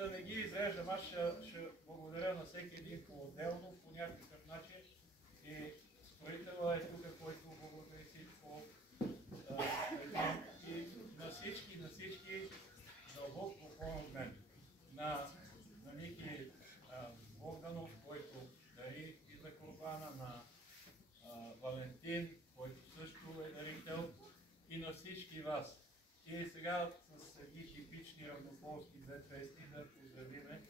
да не ги изреждам, аз ще благодаря на всеки един по-отделно, по някакъв начин. И строителът е тук, който благодари всичко. И на всички дълбок поклон от мен. На Ники Богданов, който дари и за Курбана, на Валентин, който също е дарител, и на всички вас. И сега с едни типични равнополски две песни да поздравиме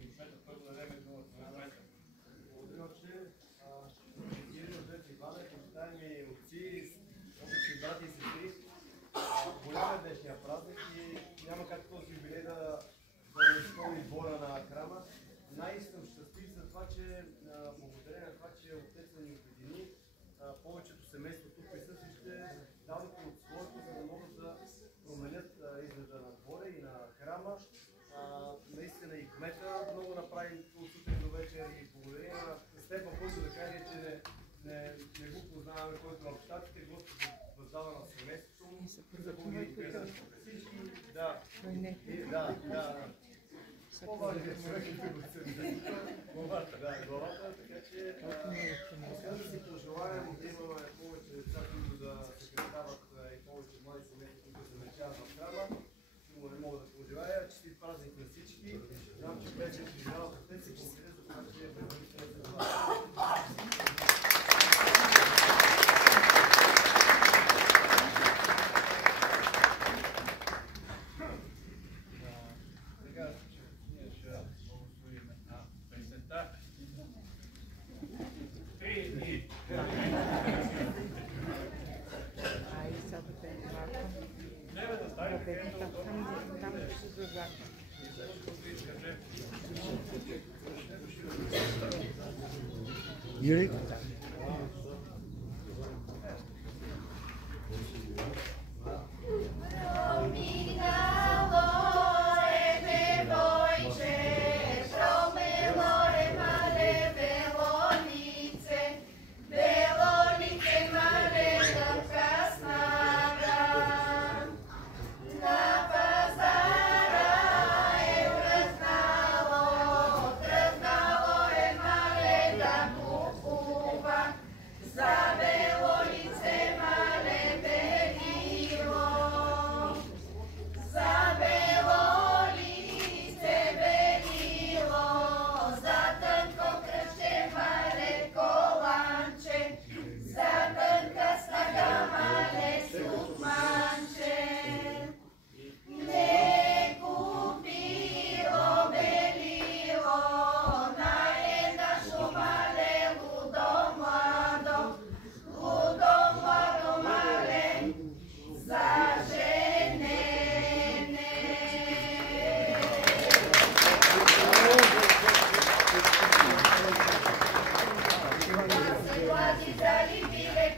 и сме да първо дадем до момента. Благодаря, отче. Кирил, отец Иване, почитаеми отци, обични брати и сестри. Голям е днешния празник и няма как този юбилей да не изпълни двора на храма. Най-съм щастлив за това, че благодарение на това, че отец ни обедини, повечето семейства тук присъстващите дадоха от своето, за да могат да променят изгледа на двора и на храма. Наистина и кмета много направи от сутрин до вечер и благодарение на Стефан, който да каже, че не го познаваме, който в щатите, Господ въздава на семейството му. Да благодари всички. Да. По-важният човек е главата. Да, главата, така че освен да си пожелаем да имаме повече деца, които да съкръщават и повече млади семейства, които се навечават в храма. Но не мога да пожелая. Честит празник на всички. Знам, че вече преживяват отец и благодаря за това, че е предварително за това. Юрик?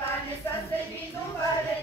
Pane, sa se viduvale,